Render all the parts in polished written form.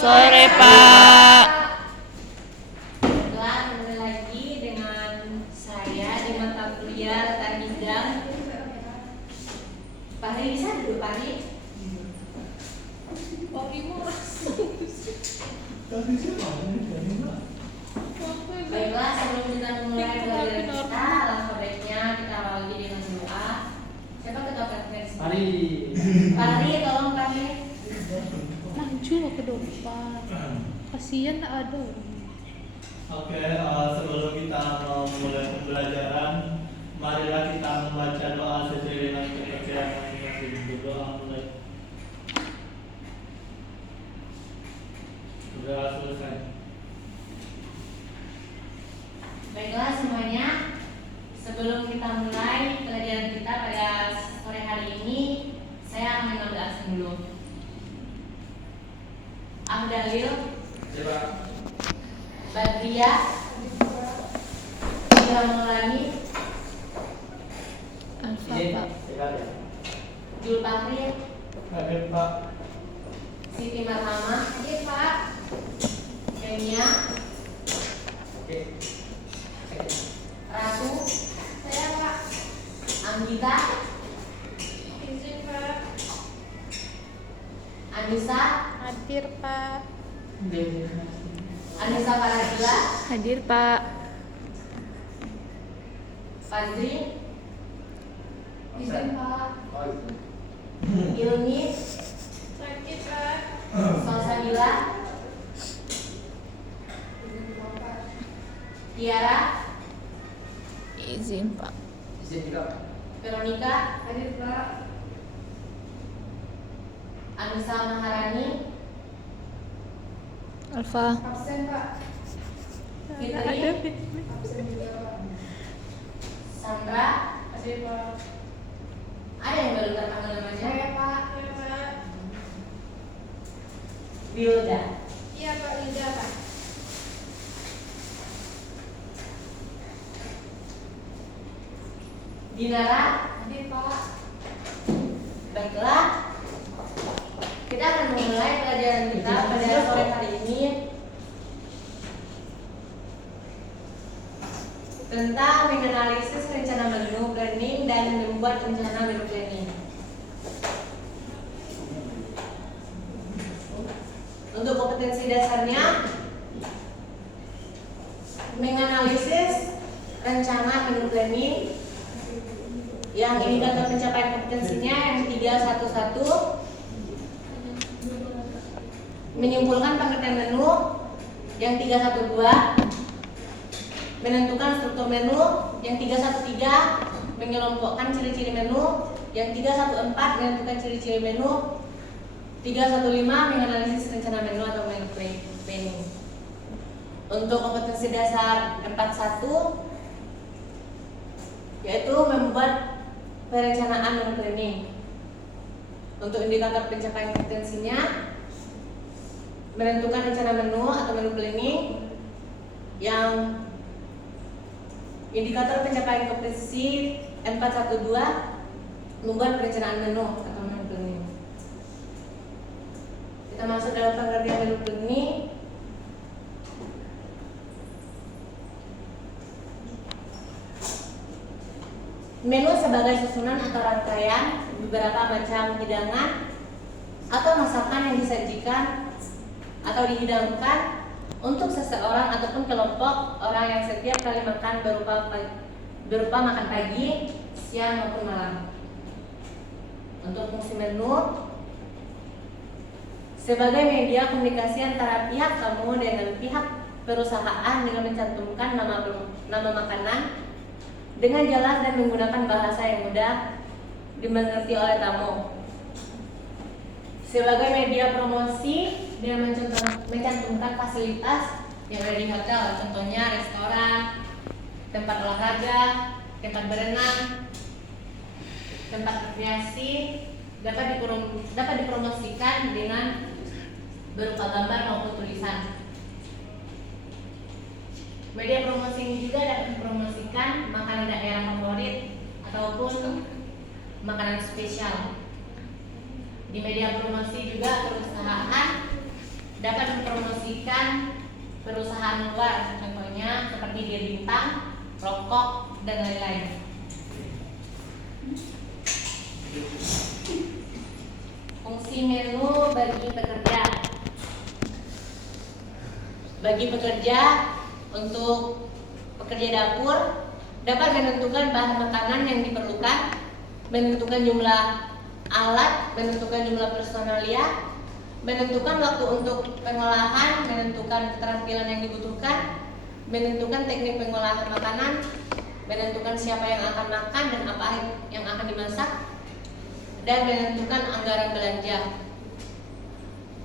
Sore, Pak. Telah kembali lagi dengan saya di mata kuliah Tata Hidang. Pak Hari bisa duduk, Pak Hari? Baiklah, sebelum kita memulai pelajaran kita, alangkah baiknya kita awali dengan doa. Siapa ketua KPR? Hari. Pak Hari, tolong Pak Hari. Maju ke depan. Kasihan tak ada orang. Oke, sebelum kita memulai pembelajaran, marilah kita membaca doa sesuai dengan kepercayaan masing-masing. Berdoa mulai. Sudah selesai. Baiklah semuanya, sebelum kita mulai pelajaran kita pada sore hari ini, saya akan mengambil absen dulu. Abdalil, Badriah, Ilhamulani, Alfa, Pak. Julpakri, Hadir Pak. Siti Marhamah, hadir Pak. Kemia, Ratu, saya Pak. Anggita, izin Pak. Anissa, Hadir, Pak. Anissa Faradila, Hadir, Pak. Fadri, izin Pak. Ilmi, sakit Pak. Salsabila, Tiara, Izin, Pak. Veronica, hadir Pak. Anissa Maharani, Alfa. absen Pak. Fitri, absen juga Pak. Sandra, hadir Pak. Ada yang baru terpanggil namanya? Saya Pak. Iya Pak. Wilda. Iya Pak, Wilda Pak. Dinara, hadir Pak. Baiklah, kita akan memulai pelajaran kita pada sore hari ini tentang menganalisis rencana menu planning dan membuat rencana menu planning. Untuk kompetensi dasarnya, menganalisis rencana menu planning yang indikator pencapaian kompetensinya yang 311, menyimpulkan pengertian menu yang 312, menentukan struktur menu yang 313, mengelompokkan ciri-ciri menu yang 314, menentukan ciri-ciri menu 315, menganalisis rencana menu atau menu planning. Untuk kompetensi dasar 41 yaitu membuat perencanaan menu planning. Untuk indikator pencapaian kompetensinya, menentukan rencana menu atau menu planning yang indikator pencapaian kompetensi 412, membuat perencanaan menu atau menu planning. Kita masuk dalam pengertian menu planning. Menu sebagai susunan atau rangkaian beberapa macam hidangan atau masakan yang disajikan atau dihidangkan untuk seseorang ataupun kelompok orang yang setiap kali makan berupa makan pagi, siang maupun malam. Untuk fungsi menu sebagai media komunikasi antara pihak tamu dengan pihak perusahaan dengan mencantumkan nama makanan dengan jelas dan menggunakan bahasa yang mudah dimengerti oleh tamu. Sebagai media promosi dengan mencantumkan fasilitas yang ada di hotel, contohnya restoran, tempat olahraga, tempat berenang, tempat rekreasi, dapat dipromosikan dengan berupa gambar maupun tulisan. Media promosi ini juga dapat mempromosikan makanan daerah favorit ataupun makanan spesial. Di media promosi juga perusahaan dapat mempromosikan perusahaan luar, contohnya seperti Dia Bintang, rokok, dan lain-lain. Fungsi menu bagi pekerja. Bagi pekerja, untuk pekerja dapur dapat menentukan bahan makanan yang diperlukan, menentukan jumlah alat, menentukan jumlah personalia, menentukan waktu untuk pengolahan, menentukan keterampilan yang dibutuhkan, menentukan teknik pengolahan makanan, menentukan siapa yang akan makan dan apa yang akan dimasak, dan menentukan anggaran belanja.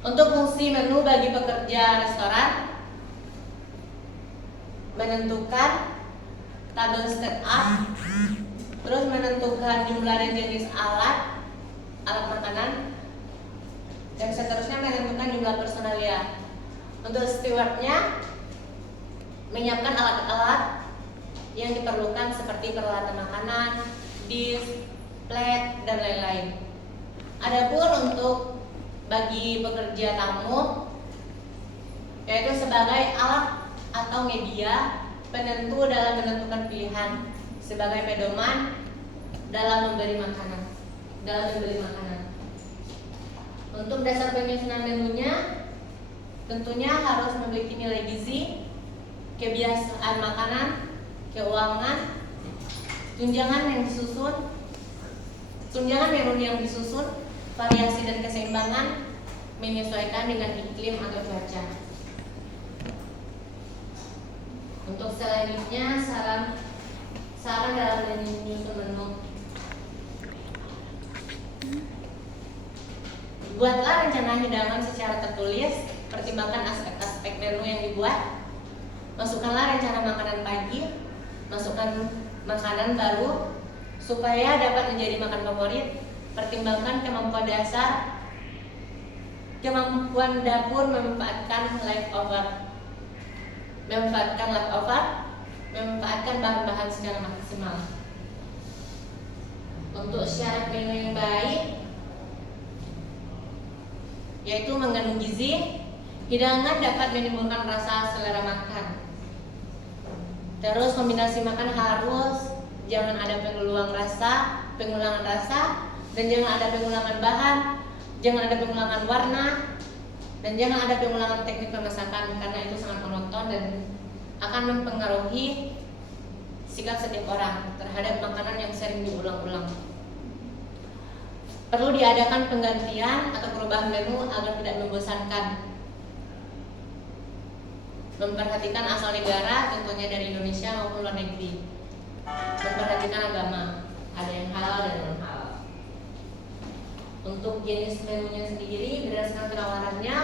Untuk fungsi menu bagi pekerja restoran, menentukan tabel setup, terus menentukan jumlah dan jenis alat makanan, dan seterusnya menentukan jumlah personalia. Untuk stewardnya, menyiapkan alat-alat yang diperlukan seperti peralatan makanan, dish, plate, dan lain-lain. Adapun untuk bagi pekerja tamu, yaitu sebagai alat atau media penentu dalam menentukan pilihan, sebagai pedoman dalam memberi makanan. Untuk dasar penyusunan menunya, tentunya harus memiliki nilai gizi, kebiasaan makanan, keuangan, tunjangan menu yang disusun, variasi dan keseimbangan, menyesuaikan dengan iklim atau cuaca. Untuk selanjutnya, saran dalam menyusun menu. Buatlah rencana hidangan secara tertulis, pertimbangkan aspek-aspek menu yang dibuat. Masukkanlah rencana makanan pagi, masukkan makanan baru supaya dapat menjadi makan favorit. Pertimbangkan kemampuan dasar, kemampuan dapur memanfaatkan leftover, memanfaatkan bahan-bahan secara maksimal. Untuk syarat menu yang baik, yaitu mengandung gizi, hidangan dapat menimbulkan rasa selera makan. Terus kombinasi makan harus jangan ada pengulangan rasa, dan jangan ada pengulangan bahan, jangan ada pengulangan warna, dan jangan ada pengulangan teknik pemasakan, karena itu sangat monoton dan akan mempengaruhi sikap setiap orang terhadap makanan yang sering diulang-ulang. Perlu diadakan penggantian atau perubahan menu agar tidak membosankan. Memperhatikan asal negara, contohnya dari Indonesia maupun luar negeri. Memperhatikan agama, ada yang halal dan non-halal. Untuk jenis menunya sendiri berdasarkan penawarannya,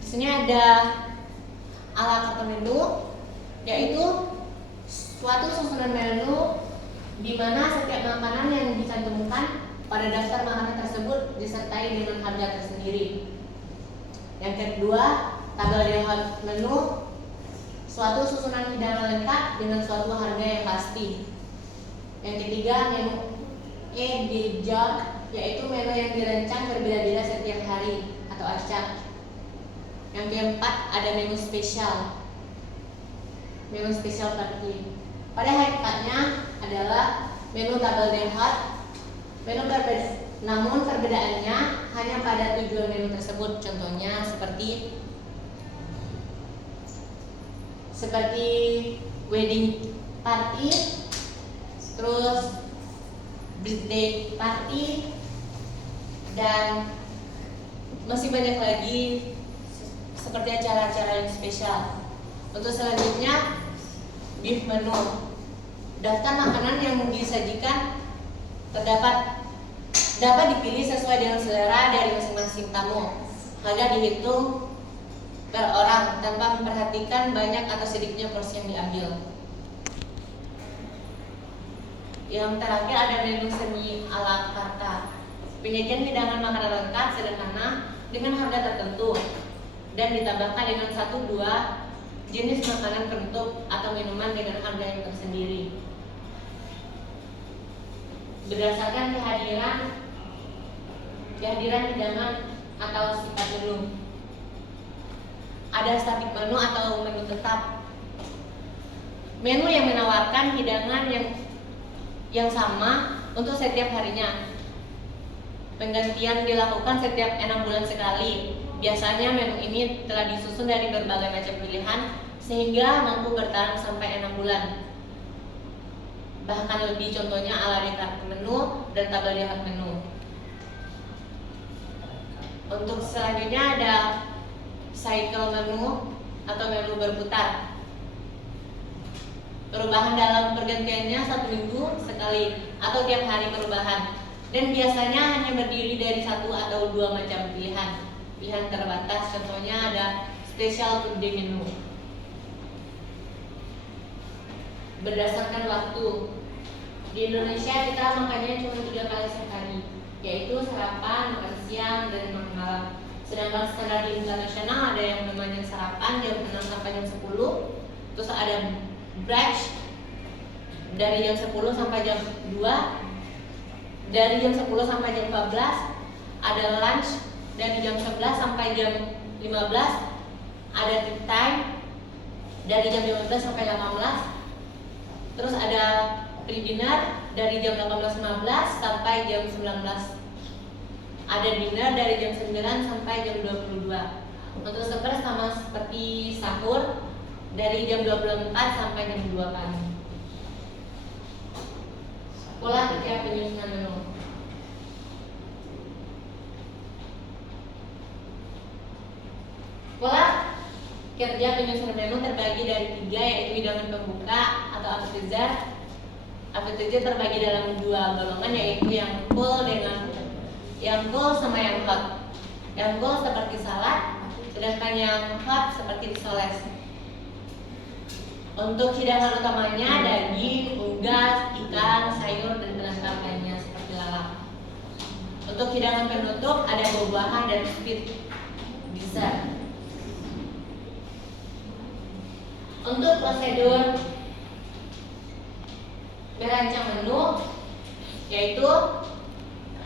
di sini ada ala carte menu, yaitu suatu susunan menu di mana setiap makanan yang dicantumkan pada daftar makanan tersebut disertai dengan harga tersendiri. Yang kedua, tabel default menu, suatu susunan hidangan lengkap dengan suatu harga yang pasti. Yang ketiga, menu edjot, yaitu menu yang dirancang berbeda-beda setiap hari atau acak. Yang keempat, ada menu spesial party. Pada hakikatnya adalah menu tabel default, namun perbedaannya hanya pada tujuan menu tersebut. Contohnya seperti wedding party, terus birthday party, dan masih banyak lagi seperti acara-acara yang spesial. Untuk selanjutnya, beef menu. Daftar makanan yang disajikan dapat dipilih sesuai dengan selera dari masing-masing tamu. Harga dihitung per orang tanpa memperhatikan banyak atau sedikitnya porsi yang diambil. Yang terakhir ada menu semi ala carte. Penyajian hidangan makanan lengkap sederhana dengan harga tertentu dan ditambahkan dengan 1-2 jenis makanan penutup atau minuman dengan harga yang tersendiri. Berdasarkan kehadiran hidangan atau sifat menu. ada static menu atau menu tetap. Menu yang menawarkan hidangan yang sama untuk setiap harinya. Penggantian dilakukan setiap 6 bulan sekali. Biasanya menu ini telah disusun dari berbagai macam pilihan sehingga mampu bertahan sampai 6 bulan. Bahkan lebih, contohnya ala recap menu dan tabel lihat menu. Untuk selanjutnya ada cycle menu atau menu berputar. Perubahan dalam pergantiannya 1 minggu sekali atau tiap hari perubahan, dan biasanya hanya berdiri dari 1 atau 2 macam pilihan. Pilihan terbatas, contohnya ada special today menu. Berdasarkan waktu, di Indonesia kita makannya cuma 3 kali sehari, yaitu sarapan, makan siang, dan makan malam. Sedangkan standar di internasional ada yang namanya sarapan jam 6 sampai jam 10, terus ada brunch dari jam 10 sampai jam 2, dari jam 10 sampai jam 14, ada lunch dari jam 11 sampai jam 15, ada tea time dari jam 15 sampai 18, terus ada pre-dinner dari jam 18.15 sampai jam 19, ada dinner dari jam 9 sampai jam 22. Untuk supper sama seperti sahur dari jam 24 sampai jam 2 pagi. Pola kerja penyusunan menu. Pola kerja penyusunan menu terbagi dari 3, yaitu hidangan pembuka atau appetizer. Appetizer terbagi dalam 2 golongan, yaitu yang cool sama yang hot. Yang cool seperti salad, sedangkan yang hot seperti risoles. Untuk hidangan utamanya daging, unggas, ikan, sayur, dan pelengkap lainnya seperti lalap. Untuk hidangan penutup ada buah-buahan dan sweet dessert. Untuk prosedur merancang menu, yaitu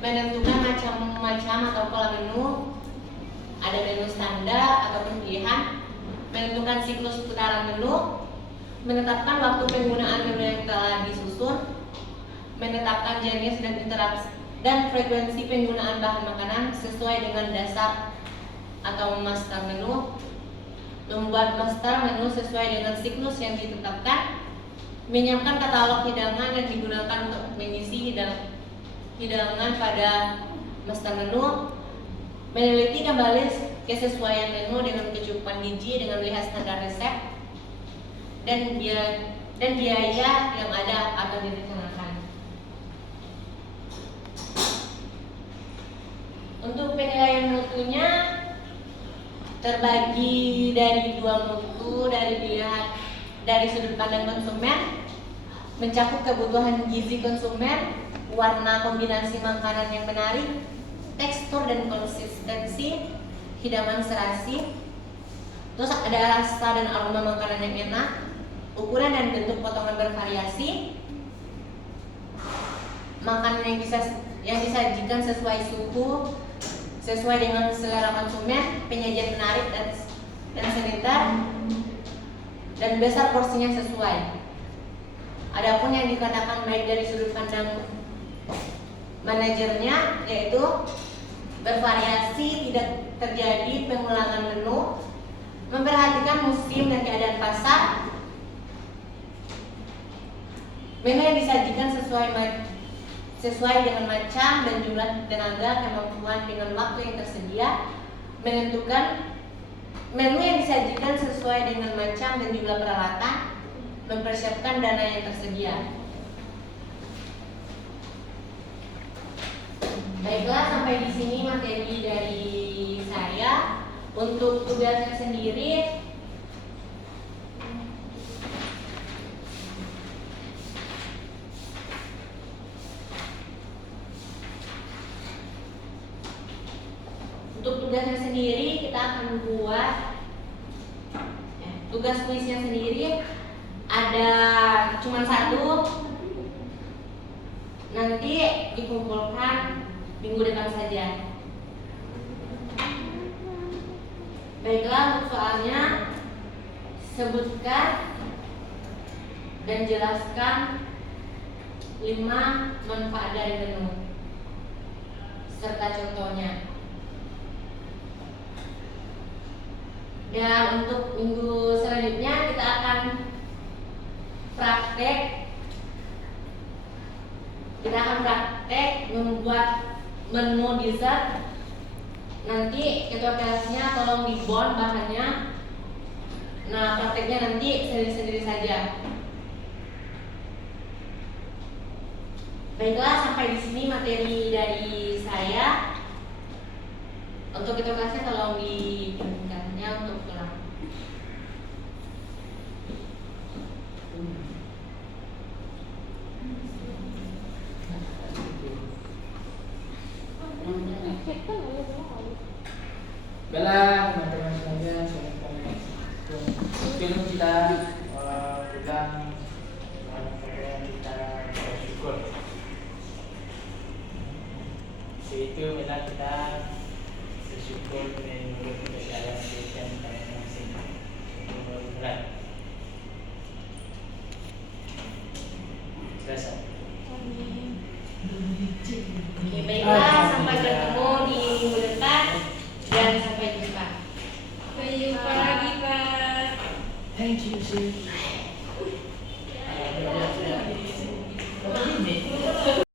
menentukan macam-macam atau pola menu. Ada menu standar ataupun pilihan, menentukan siklus putaran menu, menetapkan waktu penggunaan menu yang telah disusun, menetapkan jenis dan interaksi dan frekuensi penggunaan bahan makanan sesuai dengan dasar atau master menu, membuat master menu sesuai dengan siklus yang ditetapkan, menyiapkan katalog hidangan yang digunakan untuk mengisi hidangan pada master menu, meneliti kembali kesesuaian menu dengan kecukupan gizi dengan melihat standar resep, dan biaya yang ada atau direncanakan. Untuk penilaian mutunya terbagi dari 2 mutu dari pilihan dari sudut pandang konsumen, mencakup kebutuhan gizi konsumen, warna kombinasi makanan yang menarik, tekstur dan konsistensi hidangan serasi, terus ada rasa dan aroma makanan yang enak, ukuran dan bentuk potongan bervariasi, makanan yang disajikan sesuai suhu, sesuai dengan selera konsumen, penyajian menarik dan saniter, dan besar porsinya sesuai. Adapun yang dikatakan baik dari sudut pandang manajernya, yaitu bervariasi, tidak terjadi pengulangan menu, memperhatikan musim dan keadaan pasar, menu yang disajikan sesuai dengan macam dan jumlah tenaga kemampuan dengan waktu yang tersedia, menentukan menu yang disajikan sesuai dengan macam dan jumlah peralatan, mempersiapkan dana yang tersedia. Baiklah, sampai di sini materi dari saya. Untuk tugasnya sendiri, kita akan buat tugas kuisnya sendiri. Ada cuma 1, nanti dikumpulkan minggu depan saja. Baiklah, untuk soalnya sebutkan dan jelaskan 5 manfaat dari menu serta contohnya. Dan untuk minggu selanjutnya kita akan praktek membuat menu dessert. Nanti ketua kelasnya tolong dibon bahannya. Nah, prakteknya nanti sendiri-sendiri saja. Baiklah, sampai di sini materi dari saya. Untuk ketua kelasnya tolong diperhatikannya untuk pulang. Baiklah teman-teman sekalian, sebelum kita pulang, kemudian kita bersyukur. Yaitu bila kita bersyukur menurut keadaan kita masing-masing untuk berat. Selesai. Oke, baiklah, sampai bertemu di minggu depan dan sampai jumpa. Sampai jumpa lagi, Pak. Thank you, sir.